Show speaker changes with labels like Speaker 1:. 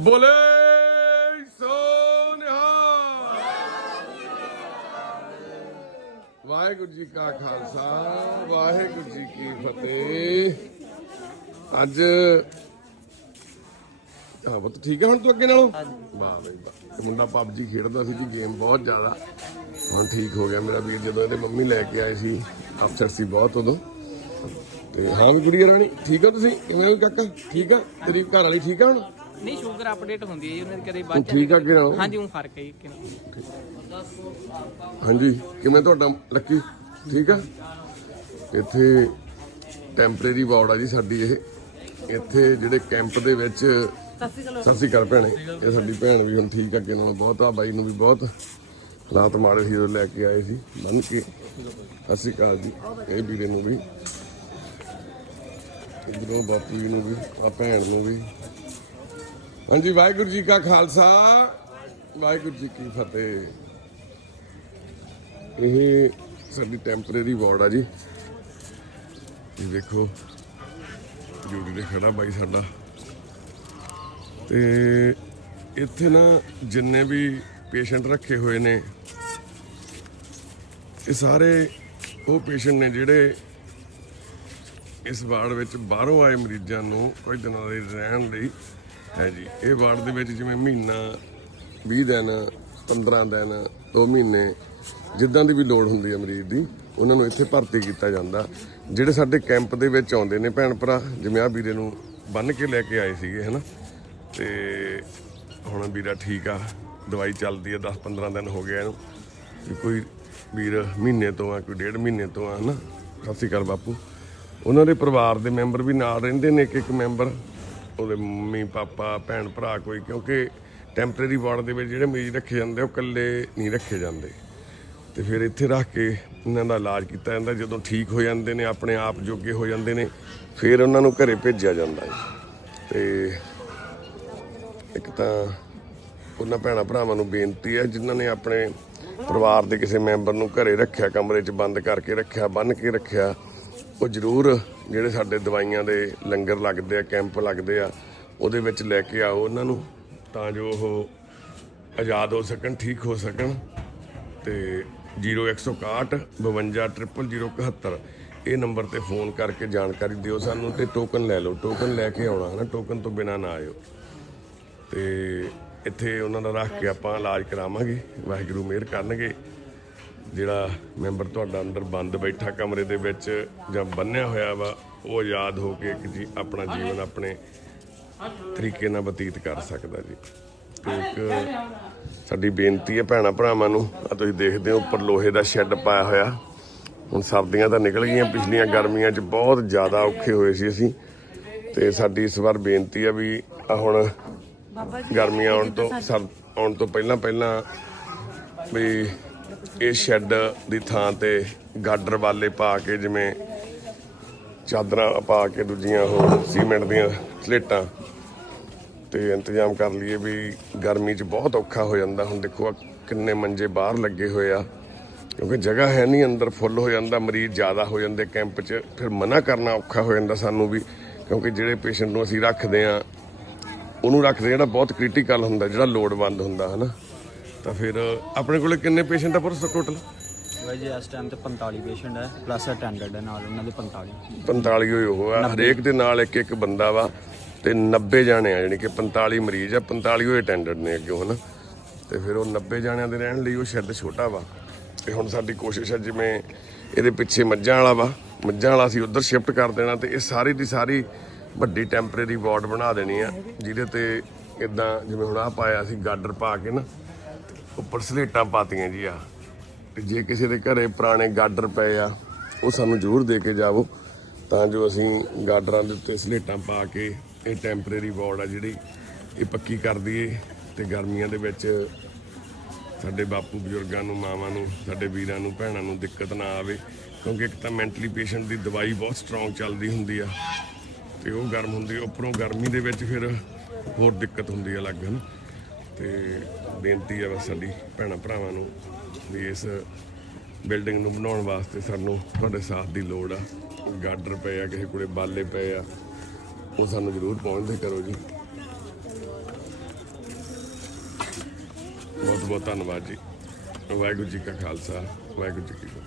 Speaker 1: ਬੋਲੇ ਵਾਹਿਗੁਰੂ ਜੀ ਕਾ ਖਾਲਸਾ ਵਾਹਿਗੁਰੂ ਜੀ ਕੀ ਫਤਿਹ। ਅੱਜ ਹਾਂ ਬਤ ਠੀਕ ਹੈ ਹੁਣ ਤੂੰ ਅੱਗੇ ਨਾਲੋਂ? ਵਾਹ ਬਈ ਵਾਹ। ਮੁੰਡਾ ਪਬਜੀ ਖੇਡਦਾ ਸੀ ਜੀ ਗੇਮ ਬਹੁਤ ਜ਼ਿਆਦਾ। ਹੁਣ ਠੀਕ ਹੋ ਗਿਆ ਮੇਰਾ ਵੀਰ ਜਦੋਂ ਇਹਦੇ ਮੰਮੀ ਲੈ ਕੇ ਆਏ ਸੀ ਅਪਸੈਟ ਸੀ ਬਹੁਤ ਉਦੋਂ। ਤੇ ਹਾਂ ਵੀ ਗੁੜੀਆ ਰਾਣੀ ਠੀਕ ਆ ਤੁਸੀਂ? ਕਿਵੇਂ ਹੋ ਕਾਕਾ? ਠੀਕ ਆ? ਤੇਰੀ ਘਰ ਵਾਲੀ ਠੀਕ ਆ ਹੁਣ?
Speaker 2: ਨਹੀਂ ਸ਼ੂਗਰ ਅਪਡੇਟ ਹੁੰਦੀ ਹੈ ਜੀ ਉਹਨਾਂ ਦੀ ਕਦੇ
Speaker 1: ਤੂੰ
Speaker 2: ਬਾਅਦ
Speaker 1: ਠੀਕ ਆ ਅੱਗੇ ਨਾਲੋਂ
Speaker 2: ਹਾਂਜੀ ਉਹ ਫ਼ਰਕ ਹੈ ਜੀ ਕਿਵੇਂ
Speaker 1: ਹਾਂਜੀ ਕਿਵੇਂ ਤੁਹਾਡਾ ਲੱਕੀ? ਠੀਕ ਆ? ਇੱਥੇ ਟੈਂਪਰੇਰੀ ਵਾਰਡ ਆ ਜੀ ਸਾਡੀ ਇਹ। ਇੱਥੇ ਜਿਹੜੇ ਕੈਂਪ ਦੇ ਵਿੱਚ ਸਤਿ ਸ਼੍ਰੀ ਅਕਾਲ ਭੈਣੇ। ਇਹ ਸਾਡੀ ਭੈਣ ਵੀ ਹੁਣ ਠੀਕ ਆ ਅੱਗੇ ਨਾਲੋਂ ਬਹੁਤ ਆ ਬਾਈ ਨੂੰ ਵੀ ਬਹੁਤ। ਹਾਲਾਤ ਮਾੜੇ ਸੀ ਜਦੋਂ ਲੈ ਕੇ ਆਏ ਸੀ ਬੰਨ ਕੇ। ਸਤਿ ਸ਼੍ਰੀ ਅਕਾਲ ਜੀ ਇਹ ਵੀਰੇ ਨੂੰ ਵੀ। ਇਧਰੋਂ ਬਾਪੂ ਜੀ ਨੂੰ ਵੀ ਆ ਭੈਣ ਨੂੰ ਵੀ। ਹਾਂਜੀ, ਵਾਹਿਗੁਰੂ ਜੀ ਕਾ ਖਾਲਸਾ। ਵਾਹਿਗੁਰੂ ਜੀ ਕੀ ਫਤਿਹ। ਇਹ ਸਾਡੀ ਟੈਂਪਰੇਰੀ ਵਾਰਡ ਆ ਜੀ। ਇਹ ਦੇਖੋ ਡਿਊਟੀ ਤੇ ਖੜਾ ਬਾਈ ਸਾਡਾ। ਤੇ ਇੱਥੇ ਨਾ ਜਿੰਨੇ ਵੀ ਪੇਸ਼ੈਂਟ ਰੱਖੇ ਹੋਏ ਨੇ, ਇਹ ਸਾਰੇ ਉਹ ਪੇਸ਼ੈਂਟ ਨੇ ਜਿਹੜੇ ਇਸ ਵਾਰਡ ਵਿੱਚ ਬਾਹਰੋਂ ਆਏ ਮਰੀਜ਼ਾਂ ਨੂੰ ਕੁਝ ਦਿਨਾਂ ਲਈ ਰਹਿਣ ਲਈ ਹੈ ਜੀ। ਇਹ ਵਾਰਡ ਦੇ ਵਿੱਚ ਜਿਵੇਂ ਮਹੀਨਾ 20 ਦਿਨ 15 ਦਿਨ 2 ਮਹੀਨੇ, ਜਿੱਦਾਂ ਦੀ ਵੀ ਲੋੜ ਹੁੰਦੀ ਹੈ ਮਰੀਜ਼ ਦੀ, ਉਹਨਾਂ ਨੂੰ ਇੱਥੇ ਭਰਤੀ ਕੀਤਾ ਜਾਂਦਾ। ਜਿਹੜੇ ਸਾਡੇ ਕੈਂਪ ਦੇ ਵਿੱਚ ਆਉਂਦੇ ਨੇ ਭੈਣ ਭਰਾ, ਜਿਵੇਂ ਆ ਵੀਰੇ ਨੂੰ ਬੰਨ ਕੇ ਲੈ ਕੇ ਆਏ ਸੀਗੇ, ਹਨਾ? ਤੇ ਹੁਣ ਵੀਰਾ ਠੀਕ ਆ, ਦਵਾਈ ਚੱਲਦੀ ਆ 10 15 ਦਿਨ ਹੋ ਗਏ ਇਹਨੂੰ। ਕੋਈ ਵੀਰ ਮਹੀਨੇ ਤੋਂ ਆ, ਕੋਈ ਡੇਢ ਮਹੀਨੇ ਤੋਂ ਆ, ਹਨਾ? ਸਤਿ ਸ਼੍ਰੀ ਅਕਾਲ ਬਾਪੂ। ਉਹਨਾਂ ਦੇ ਪਰਿਵਾਰ ਦੇ ਮੈਂਬਰ ਵੀ ਨਾਲ ਰਹਿੰਦੇ ਨੇ ਇੱਕ ਇੱਕ ਮੈਂਬਰ। ਉਹਦੇ ਮੰਮੀ, ਪਾਪਾ, ਭੈਣ, ਭਰਾ ਕੋਈ, ਕਿਉਂਕਿ ਟੈਂਪਰੇਰੀ ਵਾਰਡ ਦੇ ਵਿੱਚ ਜਿਹੜੇ ਮਰੀਜ਼ ਰੱਖੇ ਜਾਂਦੇ, ਉਹ ਇਕੱਲੇ ਨਹੀਂ ਰੱਖੇ ਜਾਂਦੇ। ਤੇ ਫਿਰ ਇੱਥੇ ਰੱਖ ਕੇ ਇਹਨਾਂ ਦਾ ਇਲਾਜ ਕੀਤਾ ਜਾਂਦਾ। ਜਦੋਂ ਠੀਕ ਹੋ ਜਾਂਦੇ ਨੇ, ਆਪਣੇ ਆਪ ਜੋਗੇ ਹੋ ਜਾਂਦੇ ਨੇ, ਫਿਰ ਉਹਨਾਂ ਨੂੰ ਘਰੇ ਭੇਜਿਆ ਜਾਂਦਾ ਹੈ। ਤੇ ਇੱਕ ਤਾਂ ਉਹਨਾਂ ਭੈਣਾਂ ਭਰਾਵਾਂ ਨੂੰ ਬੇਨਤੀ ਹੈ, ਜਿਨ੍ਹਾਂ ਨੇ ਆਪਣੇ ਪਰਿਵਾਰ ਦੇ ਕਿਸੇ ਮੈਂਬਰ ਨੂੰ ਘਰੇ ਰੱਖਿਆ, ਕਮਰੇ 'ਚ ਬੰਦ ਕਰਕੇ ਰੱਖਿਆ ਬੰਨ ਕੇ ਰੱਖਿਆ ਉਹ ਜ਼ਰੂਰ ਜਿਹੜੇ ਸਾਡੇ ਦਵਾਈਆਂ ਦੇ ਲੰਗਰ ਲੱਗਦੇ ਆ, ਕੈਂਪ ਲੱਗਦੇ ਆ, ਉਹਦੇ ਵਿੱਚ ਲੈ ਕੇ ਆਓ ਉਹਨਾਂ ਨੂੰ, ਤਾਂ ਜੋ ਉਹ ਆਜ਼ਾਦ ਹੋ ਸਕਣ, ਠੀਕ ਹੋ ਸਕਣ। ਤੇ 0161 520071 ਇਹ ਨੰਬਰ ਤੇ ਫੋਨ ਕਰਕੇ ਜਾਣਕਾਰੀ ਦਿਓ ਸਾਨੂੰ ਤੇ ਟੋਕਨ ਲੈ ਲਓ। ਟੋਕਨ ਲੈ ਕੇ ਆਉਣਾ ਹੈ ਨਾ ਟੋਕਨ ਤੋਂ ਬਿਨਾ ਨਾ ਆਇਓ। ਤੇ ਇੱਥੇ ਉਹਨਾਂ ਦਾ ਰੱਖ ਕੇ ਆਪਾਂ ਇਲਾਜ ਕਰਾਵਾਂਗੇ, ਵਾਹਿਗੁਰੂ ਮਿਹਰ ਕਰਨਗੇ। ਜਿਹੜਾ ਮੈਂਬਰ ਤੁਹਾਡਾ ਅੰਦਰ ਬੰਦ ਬੈਠਾ ਕਮਰੇ ਦੇ ਵਿੱਚ ਜਾਂ ਬੰਨਿਆ ਹੋਇਆ ਵਾ ਉਹ ਆਜ਼ਾਦ ਹੋ ਕੇ ਇੱਕ ਜੀ ਆਪਣਾ ਜੀਵਨ ਆਪਣੇ ਤਰੀਕੇ ਨਾਲ ਬਤੀਤ ਕਰ ਸਕਦਾ ਜੀ। ਇੱਕ ਸਾਡੀ ਬੇਨਤੀ ਹੈ ਭੈਣਾ ਭਰਾਵਾਂ ਨੂੰ ਆ ਤੁਸੀਂ ਦੇਖਦੇ ਹੋ ਉੱਪਰ ਲੋਹੇ ਦਾ ਸ਼ੈੱਡ ਪਾਇਆ ਹੋਇਆ। ਹੁਣ ਸਰਦੀਆਂ ਤਾਂ ਨਿਕਲ ਗਈਆਂ ਪਿਛਲੀਆਂ ਗਰਮੀਆਂ 'ਚ ਬਹੁਤ ਜ਼ਿਆਦਾ ਔਖੇ ਹੋਏ ਸੀ ਅਸੀਂ। ਤੇ ਸਾਡੀ ਇਸ ਵਾਰ ਬੇਨਤੀ ਹੈ ਵੀ ਆ ਹੁਣ ਗਰਮੀਆਂ ਆਉਣ ਤੋਂ ਆਉਣ ਤੋਂ ਪਹਿਲਾਂ ਪਹਿਲਾਂ ਵੀ ਇਹ ਸ਼ੈੱਡ ਦੀ ਥਾਂ ਤੇ ਗਾਡਰ ਵਾਲੇ ਪਾ ਕੇ ਜਿਵੇਂ ਚਾਦਰਾਂ ਪਾ ਕੇ ਦੂਜੀਆਂ ਉਹ ਸੀਮੈਂਟ ਦੀਆਂ ਸਲੇਟਾਂ ਤੇ ਇੰਤਜ਼ਾਮ ਕਰ ਲਈਏ ਵੀ ਗਰਮੀ 'ਚ ਬਹੁਤ ਔਖਾ ਹੋ ਜਾਂਦਾ। ਹੁਣ ਦੇਖੋ ਆਹ ਕਿੰਨੇ ਮੰਜੇ ਬਾਹਰ ਲੱਗੇ ਹੋਏ ਆ, ਕਿਉਂਕਿ ਜਗ੍ਹਾ ਹੈ ਨਹੀਂ, ਅੰਦਰ ਫੁੱਲ ਹੋ ਜਾਂਦਾ, ਮਰੀਜ਼ ਜ਼ਿਆਦਾ ਹੋ ਜਾਂਦੇ ਕੈਂਪ 'ਚ, ਫਿਰ ਮਨਾ ਕਰਨਾ ਔਖਾ ਹੋ ਜਾਂਦਾ ਸਾਨੂੰ ਵੀ, ਕਿਉਂਕਿ ਜਿਹੜੇ ਪੇਸ਼ੈਂਟ ਨੂੰ ਅਸੀਂ ਰੱਖਦੇ ਆ ਉਹਨੂੰ ਰੱਖਦੇ ਜਿਹੜਾ ਬਹੁਤ ਕ੍ਰਿਟੀਕਲ ਹੁੰਦਾ, ਜਿਹੜਾ ਲੋੜਵੰਦ ਹੁੰਦਾ, ਹਨਾ। ਤਾਂ ਫਿਰ ਆਪਣੇ ਕੋਲੇ ਕਿੰਨੇ ਪੇਸ਼ੈਂਟ ਆ ਪਰ ਟੋਟਲ
Speaker 3: ਬਾਈ ਜੀ ਇਸ ਟਾਈਮ ਤੇ 45 ਪੇਸ਼ੈਂਟ ਹੈ ਪਲੱਸ ਅਟੈਂਡੈਂਟ ਹੈ ਨਾਲ ਉਹਨਾਂ ਦੇ 45
Speaker 1: 45 ਹੋਏ ਉਹ ਆ ਹਰੇਕ ਦੇ ਨਾਲ ਇੱਕ ਇੱਕ ਬੰਦਾ ਵਾ ਤੇ 90 ਜਾਣੇ ਆ ਜਾਣੀ ਕਿ 45 ਮਰੀਜ਼ ਆ 45 ਹੋਏ ਅਟੈਂਡੈਂਟ ਨੇ ਅੱਗੇ ਹਨਾ ਤੇ ਫਿਰ ਉਹ 90 ਜਾਣਿਆਂ ਦੇ ਰਹਿਣ ਲਈ ਉਹ ਸ਼ੈੱਡ ਛੋਟਾ ਵਾ। ਤੇ ਹੁਣ ਸਾਡੀ ਕੋਸ਼ਿਸ਼ ਹੈ ਜਿਵੇਂ ਇਹਦੇ ਪਿੱਛੇ ਮੱਝਾਂ ਵਾਲਾ ਵਾ ਮੱਝਾਂ ਵਾਲਾ ਅਸੀਂ ਉਧਰ ਸ਼ਿਫਟ ਕਰ ਦੇਣਾ ਤੇ ਇਹ ਸਾਰੀ ਦੀ ਸਾਰੀ ਵੱਡੀ ਟੈਂਪਰੇਰੀ ਵਾਰਡ ਬਣਾ ਦੇਣੀ ਆ ਜਿਹਦੇ ਤੇ ਇਦਾਂ ਜਿਵੇਂ ਹੁਣ ਆ ਪਾਇਆ ਸੀ ਗਾਡਰ ਪਾ ਕੇ ਨਾ ਉੱਪਰ ਸਲੇਟਾਂ ਪਾਤੀਆਂ ਜੀ ਆ। ਤੇ ਜੇ ਕਿਸੇ ਦੇ ਘਰੇ ਪੁਰਾਣੇ ਗਾਡਰ ਪਏ ਆ, ਉਹ ਸਾਨੂੰ ਜ਼ਰੂਰ ਦੇ ਕੇ ਜਾਵੋ, ਤਾਂ ਜੋ ਅਸੀਂ ਗਾਡਰਾਂ ਦੇ ਉੱਤੇ ਸਲੇਟਾਂ ਪਾ ਕੇ ਇਹ ਟੈਂਪਰੇਰੀ ਵਾਰਡ ਆ ਜਿਹੜੀ ਇਹ ਪੱਕੀ ਕਰ ਦਈਏ। ਤੇ ਗਰਮੀਆਂ ਦੇ ਵਿੱਚ ਸਾਡੇ ਬਾਪੂ ਬਜ਼ੁਰਗਾਂ ਨੂੰ, ਮਾਵਾਂ ਨੂੰ, ਸਾਡੇ ਵੀਰਾਂ ਨੂੰ, ਭੈਣਾਂ ਨੂੰ ਦਿੱਕਤ ਨਾ ਆਵੇ, ਕਿਉਂਕਿ ਇੱਕ ਤਾਂ ਮੈਂਟਲੀ ਪੇਸ਼ੈਂਟ ਦੀ ਦਵਾਈ ਬਹੁਤ ਸਟਰੋਂਗ ਚੱਲਦੀ ਹੁੰਦੀ ਆ। ਤੇ ਉਹ ਗਰਮ ਹੁੰਦੀ, ਉੱਪਰੋਂ ਗਰਮੀ ਦੇ ਵਿੱਚ ਫਿਰ ਹੋਰ ਦਿੱਕਤ ਹੁੰਦੀ ਆ ਅਲੱਗ ਹਨ ਤੇ ਬੇਨਤੀ ਹੈ ਸਾਡੀ ਭੈਣਾ ਭਰਾਵਾਂ ਨੂੰ ਵੀ ਇਸ ਬਿਲਡਿੰਗ ਨੂੰ ਬਣਾਉਣ ਵਾਸਤੇ ਸਾਨੂੰ ਤੁਹਾਡੇ ਸਾਥ ਦੀ ਲੋੜ ਆ। ਗਾਰਡਰ ਪਏ ਆ, ਕਿਸੇ ਕੋਲੇ ਬਾਲੇ ਪਏ ਆ। ਉਹ ਸਾਨੂੰ ਜ਼ਰੂਰ ਪਹੁੰਚਦੇ ਕਰੋ ਜੀ। ਬਹੁਤ ਬਹੁਤ ਧੰਨਵਾਦ ਜੀ। ਵਾਹਿਗੁਰੂ ਜੀ ਕਾ ਖਾਲਸਾ, ਵਾਹਿਗੁਰੂ ਜੀ ਕੀ